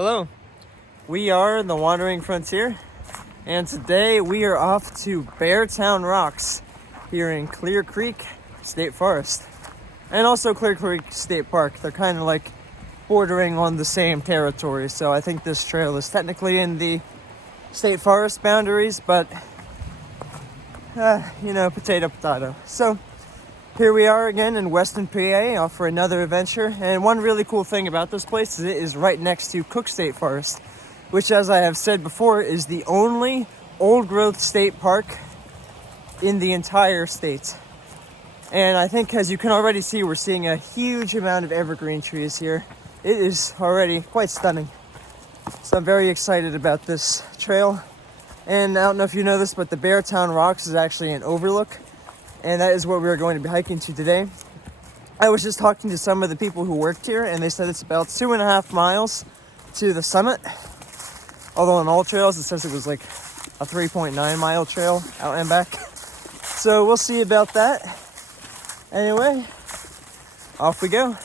Hello, we are the Wandering Frontier, and today we are off to Beartown Rocks here in Clear Creek State Forest, and also Clear Creek State Park. They're kind of like bordering on the same territory, so I think this trail is technically in the state forest boundaries, but potato potato. So here we are again in Western PA, off for another adventure. And one really cool thing about this place is it is right next to Cook State Forest, which, as I have said before, is the only old-growth state park in the entire state. And I think, as you can already see, we're seeing a huge amount of evergreen trees here. It is already quite stunning. So I'm very excited about this trail. And I don't know if you know this, but the Beartown Rocks is actually an overlook. And that is what we are going to be hiking to today. I was just talking to some of the people who worked here, and they said it's about 2.5 miles to the summit. Although on all trails, it says it was like a 3.9 mile trail out and back. So we'll see about that. Anyway, off we go.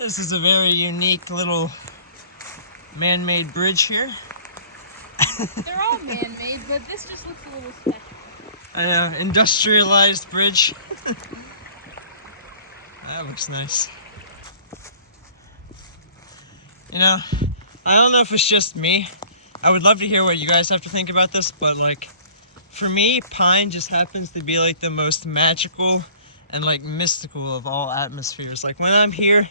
This is a very unique little man-made bridge here. They're all man-made, but this just looks a little special. I know, industrialized bridge. That looks nice. You know, I don't know if it's just me. I would love to hear what you guys have to think about this, but like, for me, pine just happens to be like the most magical and like mystical of all atmospheres. Like when I'm here,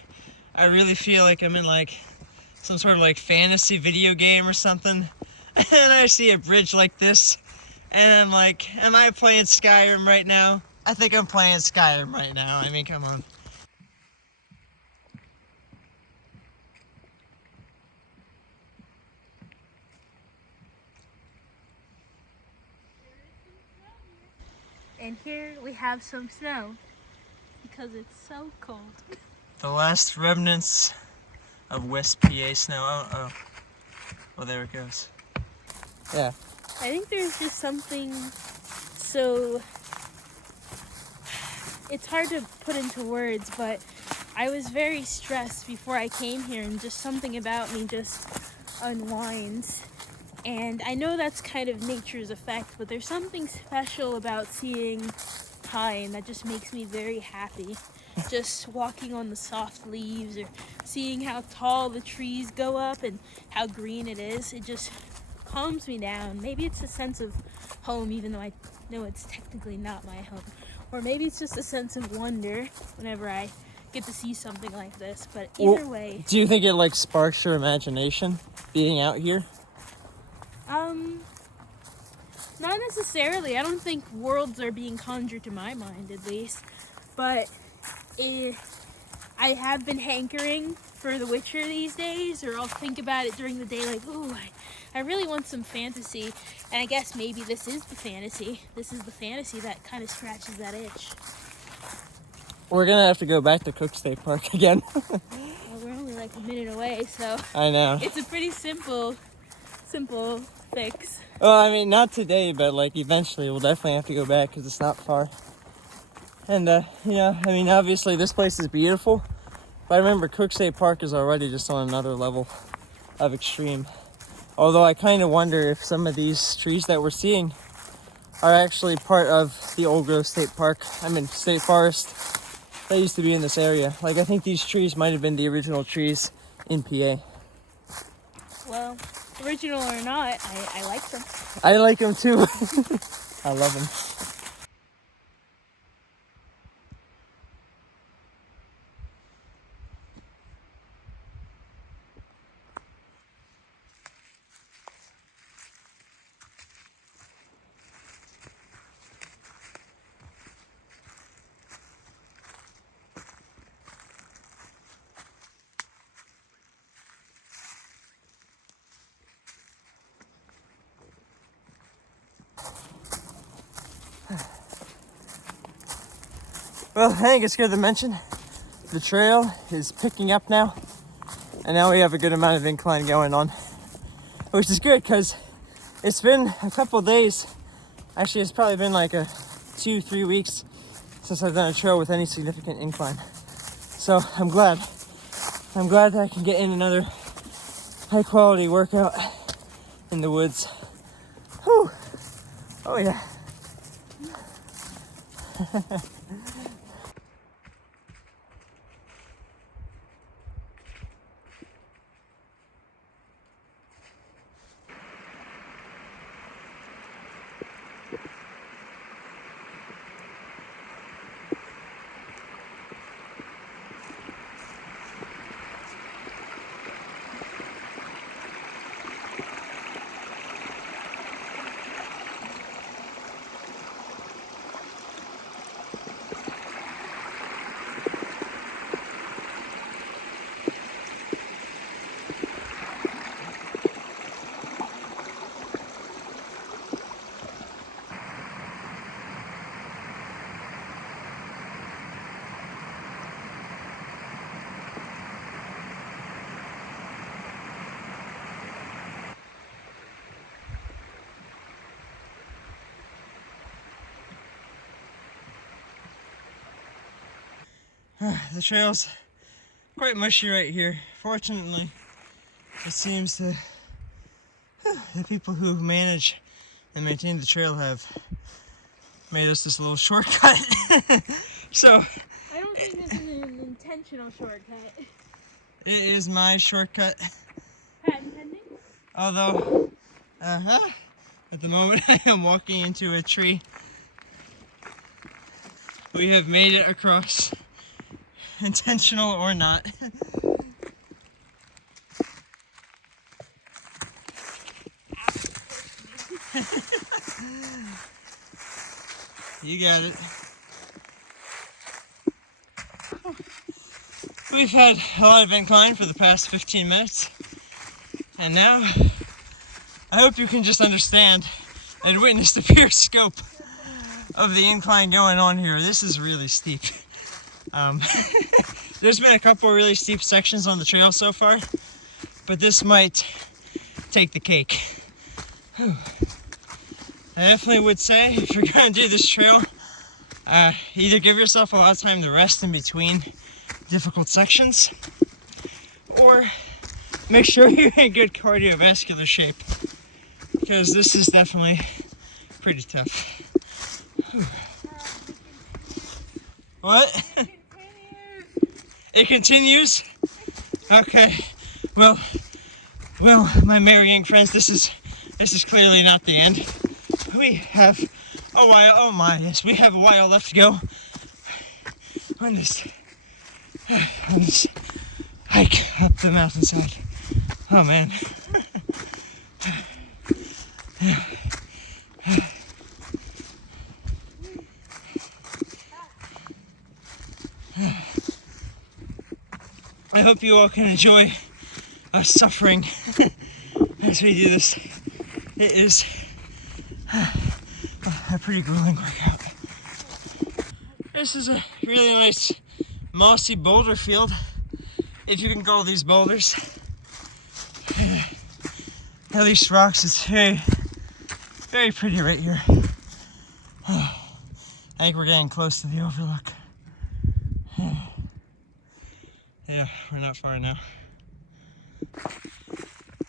I really feel like I'm in like some sort of like fantasy video game or something. And I see a bridge like this, and I'm like, am I playing Skyrim right now? I think I'm playing Skyrim right now. I mean, come on. And here we have some snow because it's so cold. The last remnants of West PA snow. Oh, well, there it goes. Yeah. I think there's just something so... It's hard to put into words, but I was very stressed before I came here, and just something about me just unwinds. And I know that's kind of nature's effect, but there's something special about seeing pine that just makes me very happy. Just walking on the soft leaves, or seeing how tall the trees go up and how green it is, it just calms me down. Maybe it's a sense of home, even though I know it's technically not my home. Or maybe it's just a sense of wonder whenever I get to see something like this. But either way... Do you think it like sparks your imagination being out here? Not necessarily. I don't think worlds are being conjured to my mind, at least. But I have been hankering for The Witcher these days, or I'll think about it during the day like, ooh, I really want some fantasy. And I guess maybe this is the fantasy. This is the fantasy that kind of scratches that itch. We're gonna have to go back to Cook State Park again. Well, we're only like a minute away, so... I know. It's a pretty simple fix. Well, I mean, not today, but like eventually we'll definitely have to go back because it's not far. And, I mean, obviously this place is beautiful, but I remember Cook State Park is already just on another level of extreme. Although I kind of wonder if some of these trees that we're seeing are actually part of the old growth state park. I mean, state forest that used to be in this area. Like, I think these trees might have been the original trees in PA. Well, original or not, I like them. I like them too. I love them. Well, I think it's good to mention the trail is picking up now, and now we have a good amount of incline going on, which is good because it's been a couple days. Actually, it's probably been like 2-3 weeks since I've done a trail with any significant incline. So I'm glad that I can get in another high quality workout in the woods. Whew. Oh yeah. The trail's quite mushy right here. Fortunately, it seems the people who manage and maintain the trail have made us this little shortcut. So I don't think this is an intentional shortcut. it is my shortcut. Patent pending? Although, at the moment I am walking into a tree. We have made it across, intentional or not. You got it. We've had a lot of incline for the past 15 minutes, and now I hope you can just understand and witness the pure scope of the incline going on here. This is really steep. There's been a couple really steep sections on the trail so far, but this might take the cake. Whew. I definitely would say, if you're gonna do this trail, either give yourself a lot of time to rest in between difficult sections, or make sure you're in good cardiovascular shape, because this is definitely pretty tough. What? It continues? Okay. Well, my marrying friends, this is clearly not the end. We have a while. Oh my, yes, we have a while left to go on this hike up the mountainside. Oh man. I hope you all can enjoy us suffering as we do this. It is a pretty grueling workout. This is a really nice mossy boulder field, if you can call these boulders. At least rocks is very, very pretty right here. I think we're getting close to the overlook. Yeah, we're not far now.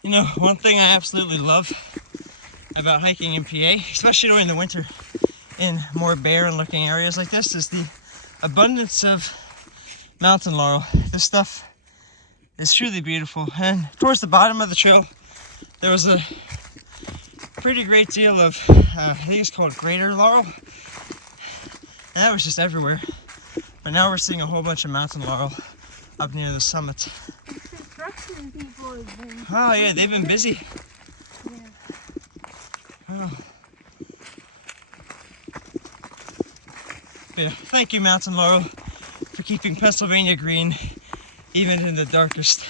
You know, one thing I absolutely love about hiking in PA, especially during the winter in more barren looking areas like this, is the abundance of mountain laurel. This stuff is truly beautiful. And towards the bottom of the trail, there was a pretty great deal of, I think it's called greater laurel. And that was just everywhere. But now we're seeing a whole bunch of mountain laurel up near the summits. Construction people have been... Oh yeah, they've been busy. Yeah. Oh. But yeah, thank you, mountain laurel, for keeping Pennsylvania green, even in the darkest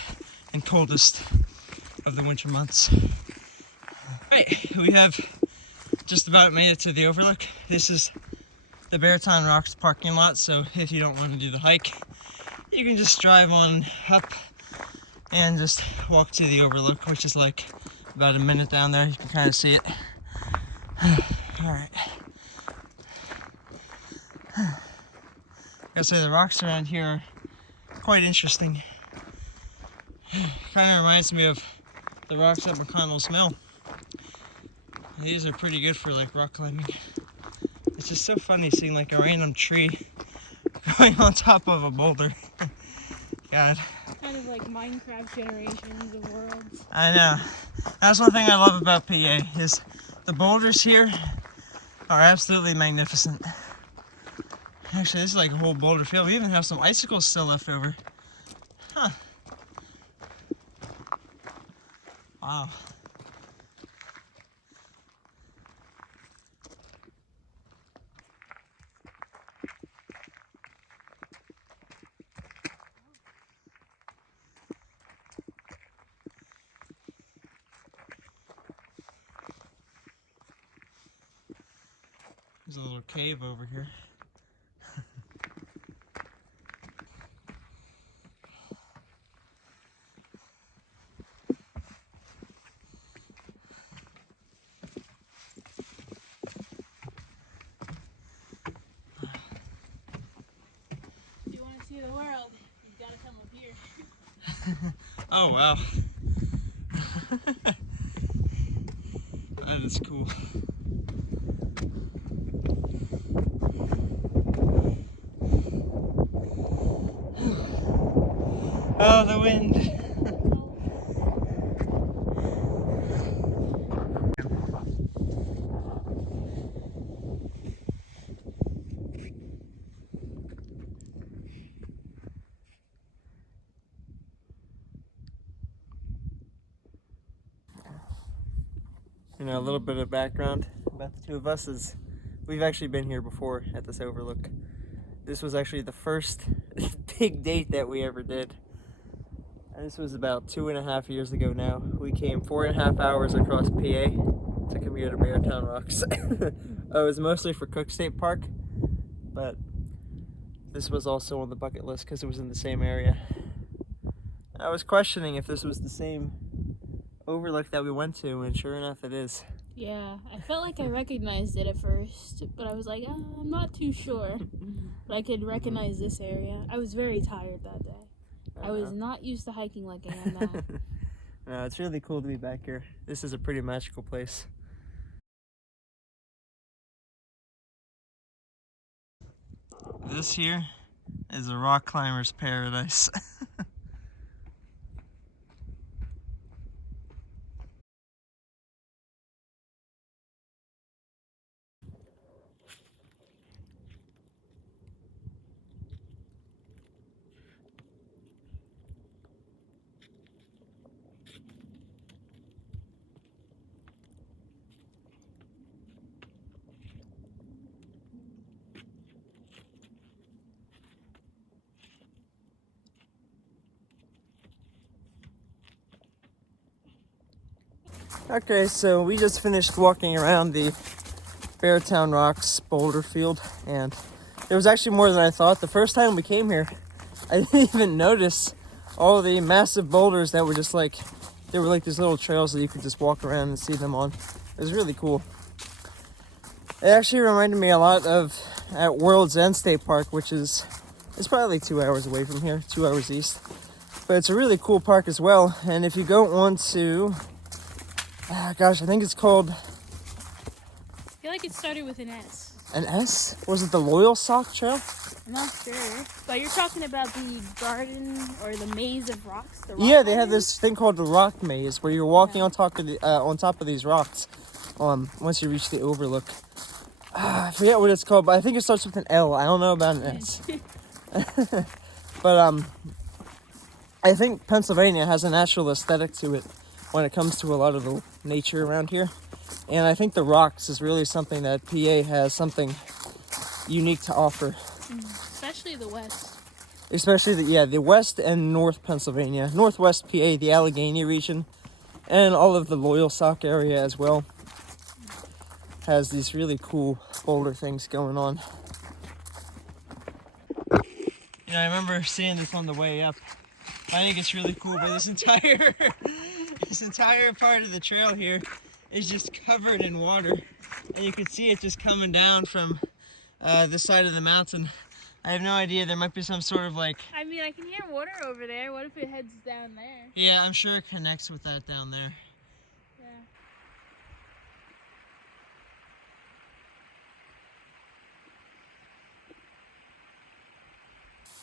and coldest of the winter months. Right, we have just about made it to the overlook. This is the Beartown Rocks parking lot, so if you don't want to do the hike, you can just drive on up and just walk to the overlook, which is like about a minute down there. You can kind of see it. Alright. Gotta say, the rocks around here are quite interesting. Kind of reminds me of the rocks at McConnell's Mill. These are pretty good for like rock climbing. It's just so funny seeing like a random tree going on top of a boulder. God. Kind of like Minecraft generations of worlds. I know. That's one thing I love about PA is the boulders here are absolutely magnificent. Actually, this is like a whole boulder field. We even have some icicles still left over. Huh. Wow. There's a little cave over here. If you want to see the world, you've got to come up here. Oh wow. That is cool. Oh, the wind. You know, a little bit of background about the two of us is we've actually been here before at this overlook. This was actually the first big date that we ever did. And this was about 2.5 years ago now. We came 4.5 hours across PA to come here to Beartown Rocks. It was mostly for Cook State Park, but this was also on the bucket list because it was in the same area. I was questioning if this was the same overlook that we went to, and sure enough it is. Yeah, I felt like I recognized it at first, but I was like, I'm not too sure. But I could recognize this area. I was very tired that day. I was not used to hiking like I am now. No, it's really cool to be back here. This is a pretty magical place. This here is a rock climber's paradise. Okay, so we just finished walking around the Beartown Rocks boulder field, and there was actually more than I thought. The first time we came here, I didn't even notice all the massive boulders that were just like, they were like these little trails that you could just walk around and see them on. It was really cool. It actually reminded me a lot of at World's End State Park, which is, it's probably like 2 hours away from here, 2 hours east. But it's a really cool park as well, and if you go on to, gosh, I think it's called... I feel like it started with an S. An S? Was it the Loyal Sock Trail? I'm not sure. But you're talking about the garden or the maze of rocks? The rock Yeah, they have garden? this thing called the rock maze where you're walking on top of these rocks. Once you reach the overlook. I forget what it's called, but I think it starts with an L. I don't know about an S. But I think Pennsylvania has a natural aesthetic to it when it comes to a lot of the nature around here. And I think the rocks is really something that PA has something unique to offer. Especially the west. Especially the west and north Pennsylvania. Northwest PA, the Allegheny region, and all of the Loyal Sock area as well has these really cool boulder things going on. You know, I remember seeing this on the way up. I think it's really cool, but this entire this entire part of the trail here is just covered in water, and you can see it just coming down from this side of the mountain. I have no idea. There might be some sort of like... I mean, I can hear water over there. What if it heads down there? Yeah, I'm sure it connects with that down there.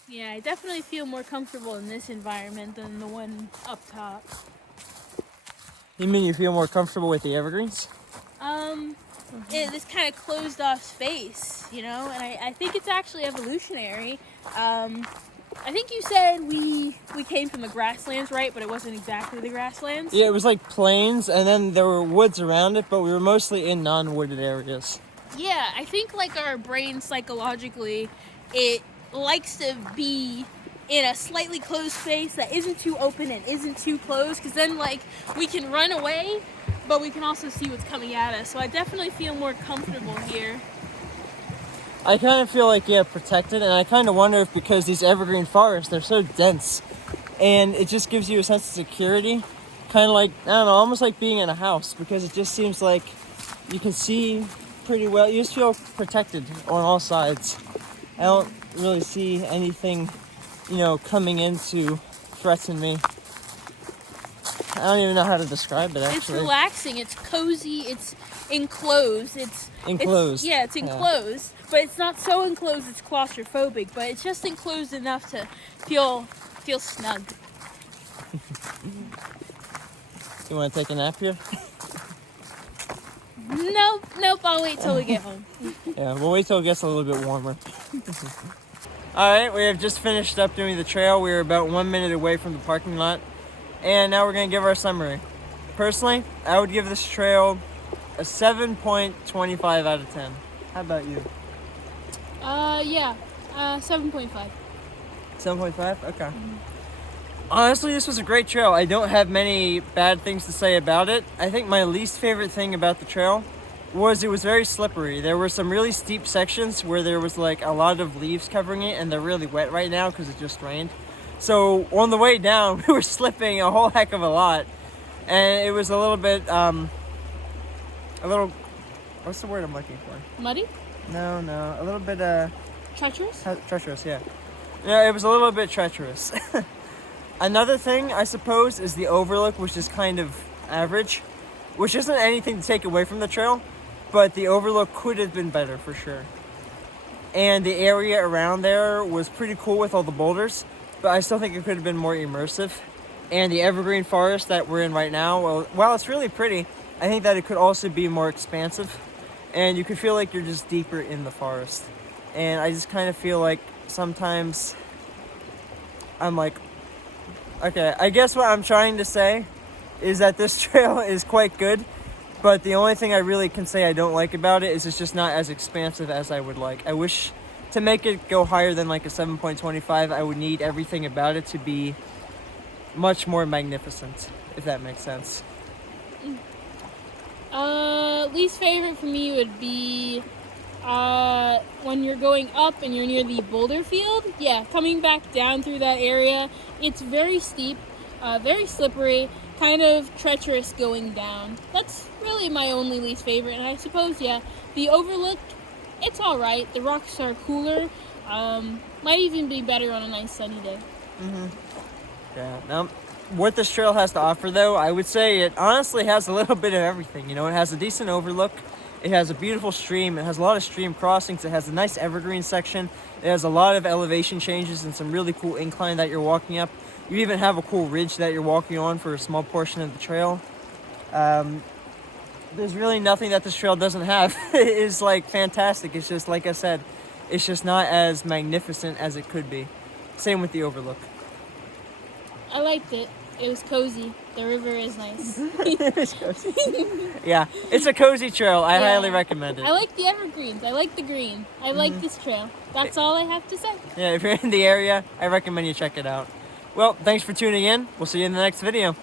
Yeah, I definitely feel more comfortable in this environment than the one up top. You mean you feel more comfortable with the evergreens? This kind of closed off space, you know, and I think it's actually evolutionary. I think you said we came from the grasslands, right? But it wasn't exactly the grasslands. Yeah, it was like plains, and then there were woods around it, but we were mostly in non-wooded areas. Yeah, I think like our brain psychologically, it likes to be in a slightly closed space that isn't too open and isn't too closed, because then like we can run away, but we can also see what's coming at us. So I definitely feel more comfortable here. I kind of feel like, yeah, protected, and I kind of wonder if because these evergreen forests, they're so dense, and it just gives you a sense of security, kind of like, I don't know, almost like being in a house, because it just seems like you can see pretty well. You just feel protected on all sides. I don't really see anything, you know, coming in to threaten me. I don't even know how to describe it, actually. It's relaxing, it's cozy, it's enclosed. It's enclosed. It's enclosed, but it's not so enclosed it's claustrophobic, but it's just enclosed enough to feel snug. You want to take a nap here? Nope, I'll wait till we get home. Yeah, we'll wait till it gets a little bit warmer. Alright, we have just finished up doing the trail. We were about 1 minute away from the parking lot. And now we're going to give our summary. Personally, I would give this trail a 7.25 out of 10. How about you? 7.5. 7.5? Okay. Honestly, this was a great trail. I don't have many bad things to say about it. I think my least favorite thing about the trail was it was very slippery. There were some really steep sections where there was like a lot of leaves covering it, and they're really wet right now because it just rained. So on the way down, we were slipping a whole heck of a lot, and it was a little bit, what's the word I'm looking for? Muddy? No, a little bit, Treacherous? Treacherous, yeah. Yeah, it was a little bit treacherous. Another thing, I suppose, is the overlook, which is kind of average, which isn't anything to take away from the trail, but the overlook could have been better for sure. And the area around there was pretty cool with all the boulders, but I still think it could have been more immersive. And the evergreen forest that we're in right now, well, while it's really pretty, I think that it could also be more expansive, and you could feel like you're just deeper in the forest. And I just kind of feel like sometimes I'm like, okay, I guess what I'm trying to say is that this trail is quite good, but the only thing I really can say I don't like about it is it's just not as expansive as I would like. I wish to make it go higher than like a 7.25, I would need everything about it to be much more magnificent, if that makes sense. Least favorite for me would be when you're going up and you're near the boulder field. Yeah, coming back down through that area, it's very steep, very slippery, kind of treacherous going down. That's really my only least favorite, and I suppose, yeah, the overlook, it's alright. The rocks are cooler, might even be better on a nice sunny day. Yeah, now, what this trail has to offer, though, I would say it honestly has a little bit of everything. You know, it has a decent overlook, it has a beautiful stream, it has a lot of stream crossings, it has a nice evergreen section, it has a lot of elevation changes and some really cool incline that you're walking up. You even have a cool ridge that you're walking on for a small portion of the trail. There's really nothing that this trail doesn't have. It is like fantastic. It's just, like I said, it's just not as magnificent as it could be. Same with the overlook. I liked it. It was cozy. The river is nice. It is cozy. Yeah, it's a cozy trail. I highly recommend it. I like the evergreens. I like the green. I like this trail. That's all I have to say. Yeah, if you're in the area, I recommend you check it out. Well, thanks for tuning in. We'll see you in the next video.